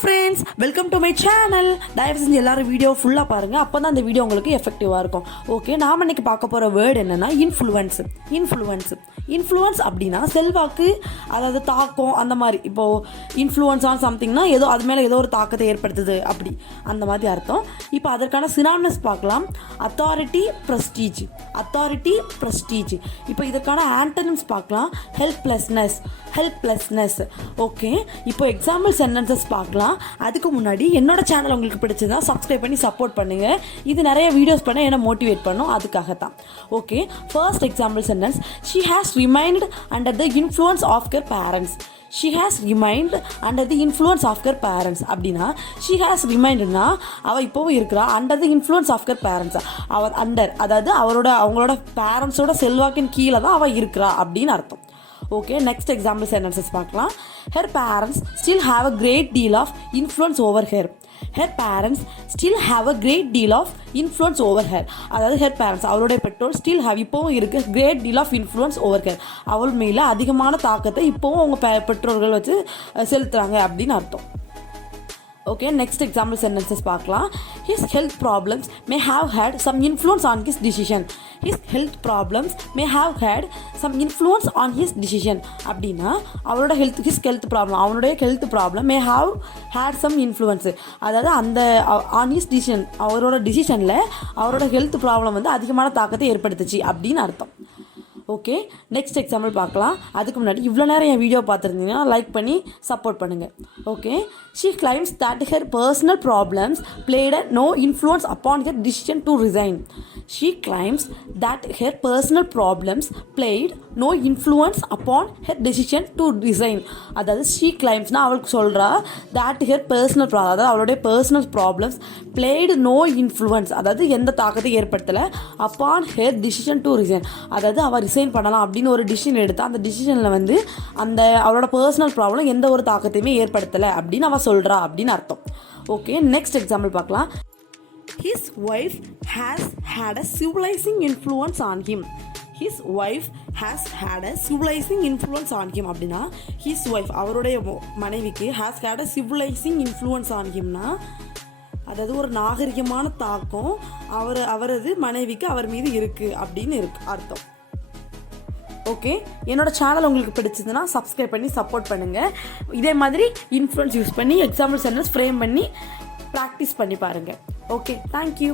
Friends, welcome to my channel. தயவு செஞ்சு எல்லாரும் வீடியோ ஃபுல்லாக பாருங்கள், அப்போ தான் அந்த வீடியோ உங்களுக்கு எஃபெக்டிவாக இருக்கும். ஓகே, நாம் இன்றைக்கி பார்க்க போகிற வேர்டு என்னென்னா இன்ஃப்ளூயன்ஸ் அப்படின்னா செல்வாக்கு, அதாவது தாக்கம், அந்த மாதிரி. இப்போது இன்ஃப்ளூயன்ஸ் ஆன் சம்திங்னா ஏதோ அது மேலே ஏதோ ஒரு தாக்கத்தை ஏற்படுத்துது, அப்படி அந்த மாதிரி அர்த்தம். இப்போ அதற்கான சினானிம்ஸ் பார்க்கலாம். Authority, prestige. இப்போ இதற்கான ஆண்டனிம்ஸ் பார்க்கலாம். ஹெல்ப்லெஸ்னஸ். ஓகே, இப்போ எக்ஸாம்பிள் சென்டென்சஸ் பார்க்கலாம். அதுக்கு முன்னாடி என்னோட சேனல் உங்களுக்கு பிடிச்சதா சப்ஸ்கிரைப் பண்ணி சப்போர்ட் பண்ணுங்கள். இது நிறைய வீடியோஸ் பண்ண என்ன மோட்டிவேட் பண்ணும், அதுக்காகத்தான். Okay, first example sentence. She has remained under the influence of her parents. அப்படின்னா she has remainedனா அவள் இப்போவும் இருக்கிறா. under the influence of her parents, அவள் அதாவது அவங்களோட பேரண்ட்ஸோட செல்வாக்கின் கீழே தான் அவள் இருக்கிறா அப்படின்னு அர்த்தம். ஓகே, நெக்ஸ்ட் எக்ஸாம்பிள் சென்டென்சஸ் பார்க்கலாம். Her parents still have a great deal of influence over her. அதாவது her parents, அவளுடைய பெற்றோர் still have, இப்போவும் இருக்கு, great deal of influence over her. அவள் மேல அதிகமான தாக்கத்தை இப்போவும் அவங்க பெற்றோர்கள் வச்சு செலுத்துறாங்க அப்படின்னு அர்த்தம். ஓகே, நெக்ஸ்ட் எக்ஸாம்பிள் சென்டென்சஸ் பார்க்கலாம். His health problems may have had some influence on his decision. அப்படின்னா அவளோட அவனுடைய health problem may have had some influence, அதாவது அந்த on his decision, அவரோட டிசிஷனில் அவரோட ஹெல்த் ப்ராப்ளம் வந்து அதிகமான தாக்கத்தை ஏற்படுத்துச்சு அப்படின்னு அர்த்தம். ஓகே, நெக்ஸ்ட் எக்ஸாம்பிள் பார்க்கலாம். அதுக்கு முன்னாடி இவ்வளோ நேரம் என் வீடியோ பார்த்துருந்தீங்கன்னா லைக் பண்ணி சப்போர்ட் பண்ணுங்கள். Okay, she claims that her personal problems played no influence upon her decision to resign. அதாவது she claimsனா அவளுக்கு சொல்கிறா that her personal problem, அதாவது அவளுடைய personal problems played no influence, அதாவது எந்த தாக்கத்தை ஏற்படுத்தலை, upon her decision to resign, அதாவது அவள் ரிசைன் பண்ணலாம் அப்படின்னு ஒரு டிசிஷன் எடுத்தா அந்த டிசிஷனில் வந்து அந்த அவளோட பர்சனல் ப்ராப்ளம் எந்த ஒரு தாக்கத்தையுமே ஏற்படுத்தலை அப்படின்னு அவள் சொல்கிறா அப்படின்னு அர்த்தம். ஓகே, நெக்ஸ்ட் எக்ஸாம்பிள் பார்க்கலாம். His wife has had a civilizing influence on him. அப்படின்னா his wife, அவருடைய மனைவிக்கு has had a civilizing influence on himனா அதாவது ஒரு நாகரிகமான தாக்கம் அவரது மனைவிக்கு அவர் மீது இருக்குது அப்படின்னு அர்த்தம். ஓகே, என்னோட சேனல் உங்களுக்கு பிடிச்சதுன்னா சப்ஸ்கிரைப் பண்ணி சப்போர்ட் பண்ணுங்கள். இதே மாதிரி இன்ஃப்ளூயன்ஸ் யூஸ் பண்ணி எக்ஸாம்பிள் சென்டென்ஸ் ஃப்ரேம் பண்ணி ப்ராக்டிஸ் பண்ணி பாருங்கள். Okay, thank you.